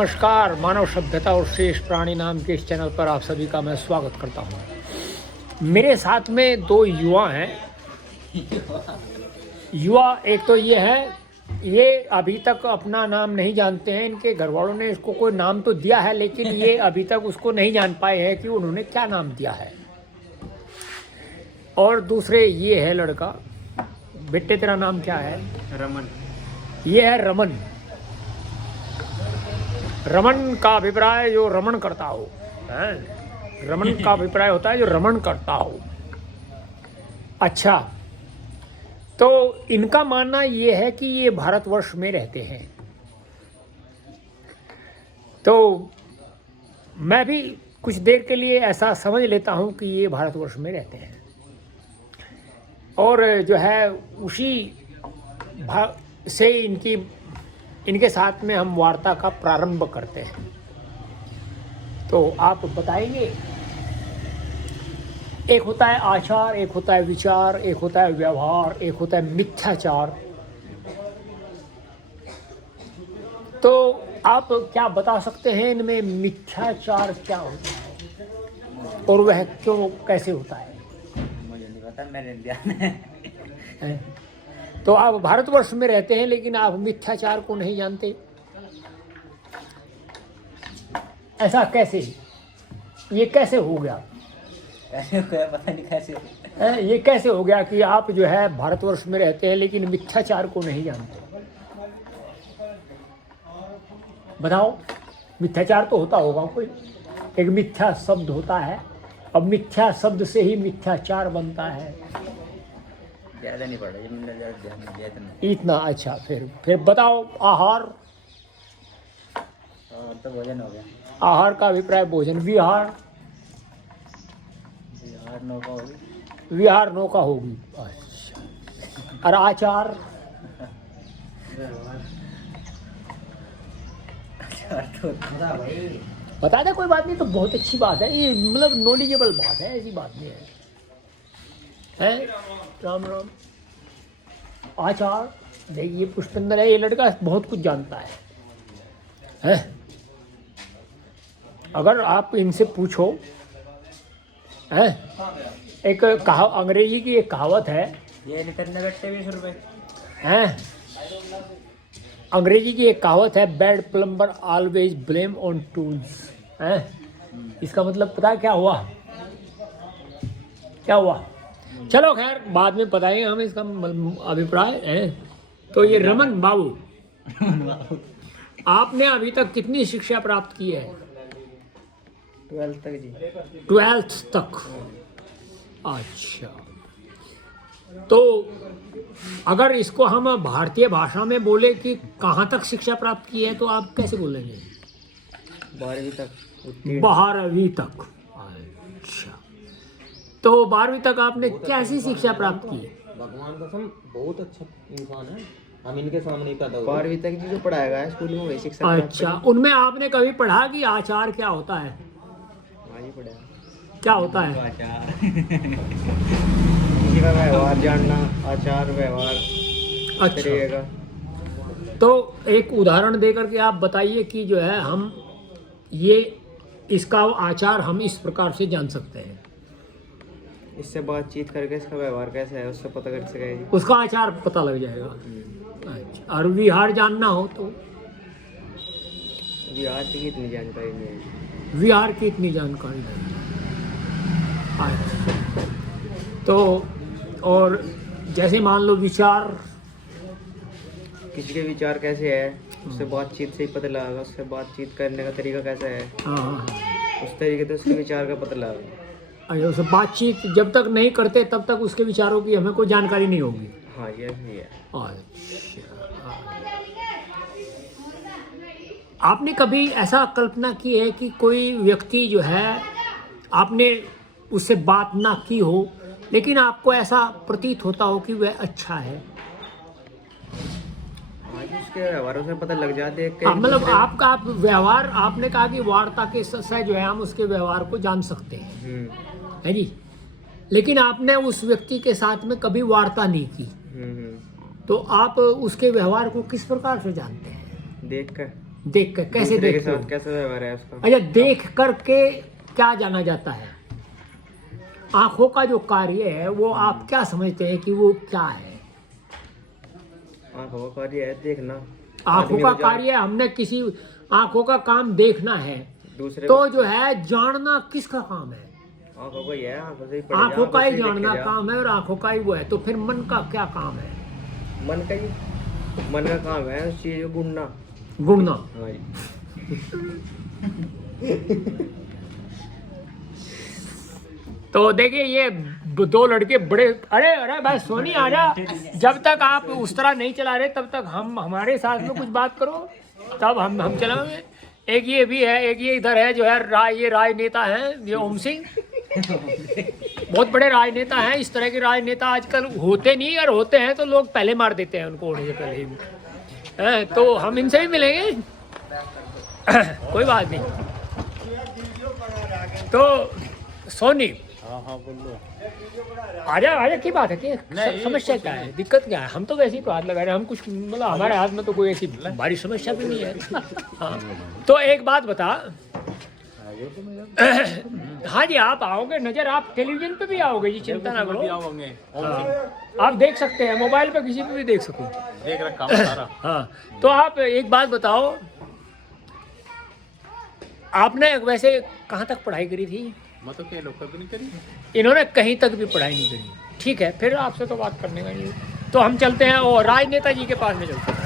नमस्कार, मानव सभ्यता और शेष प्राणी नाम के इस चैनल पर आप सभी का मैं स्वागत करता हूँ। मेरे साथ में दो युवा हैं। युवा एक तो ये है, ये अभी तक अपना नाम नहीं जानते हैं। इनके घर वालों ने इसको कोई नाम तो दिया है, लेकिन ये अभी तक उसको नहीं जान पाए हैं कि उन्होंने क्या नाम दिया है। और दूसरे ये है लड़का। बेटे तेरा नाम क्या है? रमन। ये है रमन। रमन का अभिप्राय जो रमन करता हो, रमन का अभिप्राय होता है जो रमन करता हो। अच्छा, तो इनका मानना ये है कि ये भारतवर्ष में रहते हैं। तो मैं भी कुछ देर के लिए ऐसा समझ लेता हूँ कि ये भारतवर्ष में रहते हैं, और जो है उसी से इनके साथ में हम वार्ता का प्रारंभ करते हैं। तो आप बताएंगे, एक होता है आचार, एक होता है विचार, एक होता है व्यवहार, एक होता है मिथ्याचार। तो आप क्या बता सकते हैं इनमें मिथ्याचार क्या होता है और वह क्यों कैसे होता है? मुझे नहीं पता, मेरे ध्यान है। तो आप भारतवर्ष में रहते हैं लेकिन आप मिथ्याचार को नहीं जानते, ऐसा कैसे? ये कैसे हो गया? पता नहीं कैसे। ये कैसे हो गया कि आप जो है भारतवर्ष में रहते हैं लेकिन मिथ्याचार को नहीं जानते? बताओ। मिथ्याचार तो होता होगा कोई, एक मिथ्या शब्द होता है। अब मिथ्या शब्द से ही मिथ्याचार बनता है। ज़्यादा नहीं पड़ा, ये मैंने ज़्यादा ध्यान नहीं दिया इतना? अच्छा, फिर बताओ। आहार? और तो भोजन हो गया। आहार का अभिप्राय भोजन। विहार? बिहार नौका होगी। विहार नौका होगी। अच्छा। और आचार? बता दे, कोई बात नहीं, तो बहुत अच्छी बात है ये, मतलब नॉलेजेबल बात है, ऐसी बात नहीं है। राम राम। आचार देखिए, पुष्पेंद्र है, ये लड़का बहुत कुछ जानता है। अगर आप इनसे पूछो, है एक अंग्रेजी की एक कहावत है, ये निकलने बैठते 20 रुपए हैं? अंग्रेजी की एक कहावत है, bad plumber always blame on tools. हैं? इसका मतलब पता है क्या हुआ? क्या हुआ? चलो खैर, बाद में बताएंगे हम इसका अभिप्राय है। तो ये रमन बाबू, आपने अभी तक कितनी शिक्षा प्राप्त की है? 12th तक जी। 12th तक। अच्छा, तो अगर इसको हम भारतीय भाषा में बोले कि कहाँ तक शिक्षा प्राप्त की है, तो आप कैसे बोलेंगे? 12वीं तक। 12वीं तक। अच्छा, तो 12वीं तक आपने कैसी शिक्षा प्राप्त की? भगवान कसम बहुत अच्छा इंसान है, हम इनके सामने पैदा हुए। 12वीं तक जी जो पढ़ाया गया है स्कूल में वही शिक्षा। अच्छा, उनमें आपने कभी पढ़ा कि आचार क्या होता है? हाँ जी, पढ़ा। क्या होता है? किसी का व्यवहार जानना, आचार व्यवहार। अच्छा, तो एक उदाहरण देकर के आप बताइए कि जो है हम ये इसका आचार हम इस प्रकार से जान सकते हैं। इससे बातचीत करके इसका व्यवहार कैसा है उससे पता कर सकेगी। उसका आचार पता लग जाएगा। अच्छा, और विहार जानना हो तो? बिहार की इतनी जानकारी नहीं है। विहार की इतनी जानकारी नहीं है। अच्छा, तो और जैसे मान लो विचार? किसी के विचार कैसे है उससे बातचीत से ही पता लगेगा, उससे बातचीत करने का तरीका कैसा है, हाँ, उस तरीके से उसके विचार का पता लगेगा। अच्छा, उससे बातचीत जब तक नहीं करते तब तक उसके विचारों की हमें कोई जानकारी नहीं होगी। हाँ, ये भी है। अच्छा, आपने कभी ऐसा कल्पना की है कि कोई व्यक्ति जो है, आपने उससे बात ना की हो लेकिन आपको ऐसा प्रतीत होता हो कि वह अच्छा है? आज उसके व्यवहारों से पता लग जाते हैं। मतलब आपका व्यवहार, आपने कहा कि वार्ता के से जो है हम उसके व्यवहार को जान सकते हैं, है जी। लेकिन आपने उस व्यक्ति के साथ में कभी वार्ता नहीं की, तो आप उसके व्यवहार को किस प्रकार से जानते हैं? देख कर। देख कर कैसे दूसरे के देखते हो? साथ कैसा व्यवहार है उसका? अच्छा, देख करके क्या जाना जाता है? आंखों का जो कार्य है वो आप क्या समझते हैं कि वो क्या है? आंखों का कार्य है देखना। आंखों आदमी का को जान- कार्य है, हमने किसी आंखों का काम देखना है, दूसरे तो जो है जानना किसका काम है? आंखों को ही है, आंखों से ही पड़े जा, आंखों का ही से देखे जानना जा। काम है और आंखों का ही वो है। तो फिर मन का क्या काम है? मन का ही, मन का काम है उस चीज को गुणना। गुणना। हाँ जी। तो देखिए ये दो लड़के बड़े, अरे अरे भाई सोनी आ जा, जब तक आप उस तरह नहीं चला रहे तब तक हम हमारे साथ में कुछ बात करो, तब हम चलाएंगे। एक ये भी है, एक ये इधर है जो है ये राजनेता है, ये ओम सिंह, बहुत बड़े राजनेता हैं। इस तरह के राजनेता आजकल होते नहीं, और होते हैं तो लोग पहले मार देते हैं उनको होने से पहले ही। तो हम इनसे भी मिलेंगे कोई बात नहीं। तो सोनी आजा आजा, की बात है कि समस्या क्या है, दिक्कत क्या है? हम तो वैसे ही तो हाथ लगा रहे हैं, हम कुछ मतलब हमारे हाथ में तो कोई ऐसी भारी समस्या भी नहीं है। हाँ, तो एक बात बता, हाँ जी आप आओगे नजर, आप टेलीविजन पे भी आओगे जी, चिंता ना करो। हाँ, आप देख सकते हैं, मोबाइल पे किसी पे भी देख सको, देख रखा हूं सारा। हाँ, तो आप एक बात बताओ, आपने वैसे कहाँ तक पढ़ाई करी थी? मैं तो क्या लोग कभी नहीं करी। इन्होंने कहीं तक भी पढ़ाई नहीं करी। ठीक है, फिर आपसे तो बात करने का नहीं, तो हम चलते हैं और राजनेता जी के पास में चलते हैं।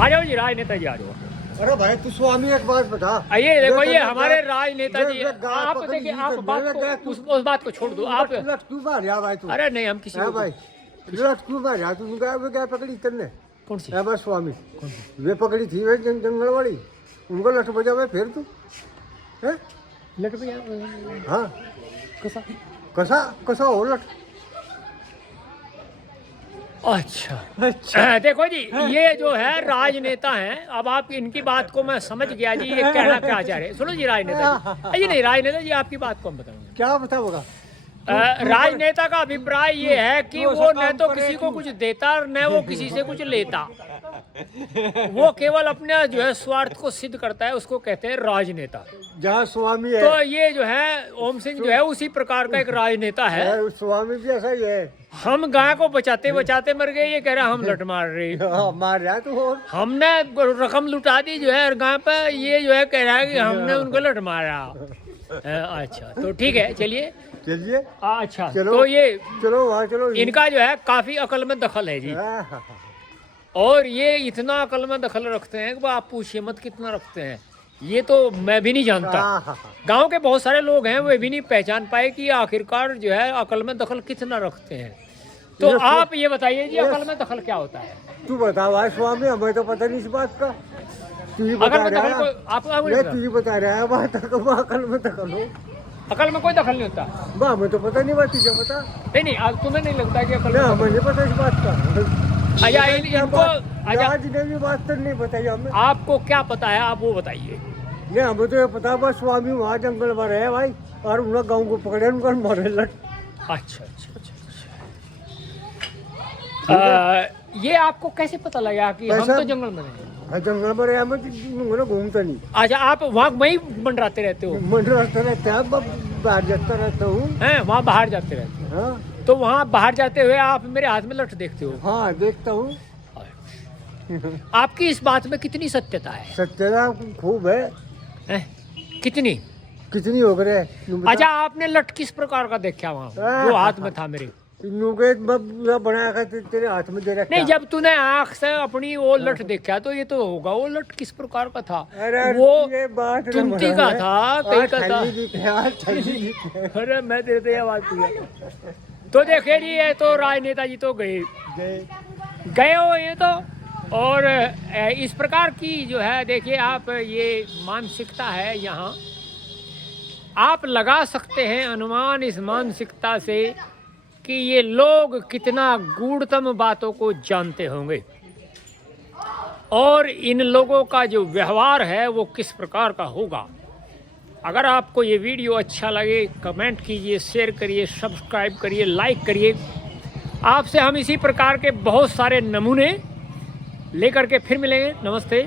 आ जाओ जी राजनेता जी, आ जाओ। अरे भाई तू स्वामी एक बात बता। आइए देखो, ये देख, हमारे राजनेता जी, देख, गाय आप पकड़ी देखिए, थी आप तो बात मैंने कहा को उस बात को छोड़ दो आप। लट क्यों मार या भाई तू? अरे नहीं, हम किसी है को भाई लट क्यों मार या तू? क्या पकड़ी तेने? कौन सी? है भाई स्वामी वे पकड़ी थी वे जंगल वाली, उनको लट बजा में फिर तू है? लट भैया हाँ कैसा? कसा कसा हो लट? अच्छा देखो जी, ये जो है राजनेता हैं। अब आप इनकी बात को मैं समझ गया जी, ये कहना क्या चाह रहे हैं। सुनो जी राजनेता जी, नहीं राजनेता जी आपकी बात को हम बताऊंगा। क्या बताओगा? राजनेता का अभिप्राय ये है कि वो न तो किसी को कुछ देता और न वो किसी से कुछ लेता, वो केवल अपने जो है स्वार्थ को सिद्ध करता है, उसको कहते हैं राजनेता। जहाँ स्वामी है, तो ये जो है ओम सिंह जो है उसी प्रकार का एक राजनेता है। स्वामी भी ऐसा ही है। हम गाय को बचाते बचाते मर गए, ये कह रहा हम लट मार रहे। हाँ, मार रहा है तू और हमने रकम लुटा दी जो है गाय पे, ये जो है कह रहा है कि हमने उनको लट मारा। अच्छा तो ठीक है, चलिए चलिए अच्छा। चलो, तो ये चलो वहाँ चलो। इनका जो है काफी अकल में दखल है जी, हाँ, हाँ, हाँ। और ये इतना अकल में दखल रखते हैं कि आप पूछिए मत कितना रखते हैं, ये तो मैं भी नहीं जानता। हाँ, हाँ, हाँ। गांव के बहुत सारे लोग हैं वे भी नहीं पहचान पाए कि आखिरकार जो है अकल में दखल कितना रखते हैं। तो आप ये बताइए जी, अकल में दखल क्या होता है? तू बता भाई स्वामी, हमें तो पता नहीं इस बात का। तू ही अकल बता में रहा दखल है। को आपको नहीं, तू ही बता रहा है बात, अकल में दखल हो। अकल में कोई दखल नहीं होता। बा हमें तो पता नहीं, बात तुझे पता? नहीं अब तुम्हें नहीं लगता कि अकल नहीं, में हमें नहीं पता इस बात का। अच्छा इनको अच्छा, आज ने भी बात तो नहीं बताई हमें। आपको क्या पता है, आप वो बताइए। नहीं, हमें तो ये पता बस स्वामी वहाँ जंगल में रहे भाई, और उन्हें गाँव को पकड़े, उनको मारे लट। अच्छा ये आपको कैसे पता लगा कि हम ऐसा- तो जंगल में हैं? हाँ, जंगल में रहे हमें घूमता नहीं, अच्छा आप वहाँ वहीं मंडराते रहते हो? मंडराता रहता है, बाहर जाता रहता हूँ। हैं वहाँ बाहर जाते रहते हो? हाँ तो वहाँ बाहर जाते हुए आप मेरे हाथ में लठ देखते हो? हाँ, देखता हूँ। आपकी इस बात में कितनी सत्यता है? सत्यता खूब है। हैं? कितनी? कितनी हो गए? अच्छा आपने लठ किस प्रकार का देखा वहाँ जो हाथ में था मेरे? बनाया कर तेरे हाथ में दे रखा। नहीं, जब तूने आँख से अपनी वो लठ देखा तो ये तो होगा, वो लठ किस प्रकार का था? अरे वो ये बात ना चुनती बना का है। था, कहीं का था? अरे मैं तेरे से ये बात पूछा। तो देखिए जी, ये तो राजनेता जी तो गए हो ये तो, और इस प्रकार की जो है देखिए आप, ये मानसिकता है यहाँ, आप लगा सकते हैं अनुमान इस मानसिकता से कि ये लोग कितना गूढ़तम बातों को जानते होंगे, और इन लोगों का जो व्यवहार है वो किस प्रकार का होगा। अगर आपको ये वीडियो अच्छा लगे कमेंट कीजिए, शेयर करिए, सब्सक्राइब करिए, लाइक करिए। आपसे हम इसी प्रकार के बहुत सारे नमूने लेकर के फिर मिलेंगे। नमस्ते।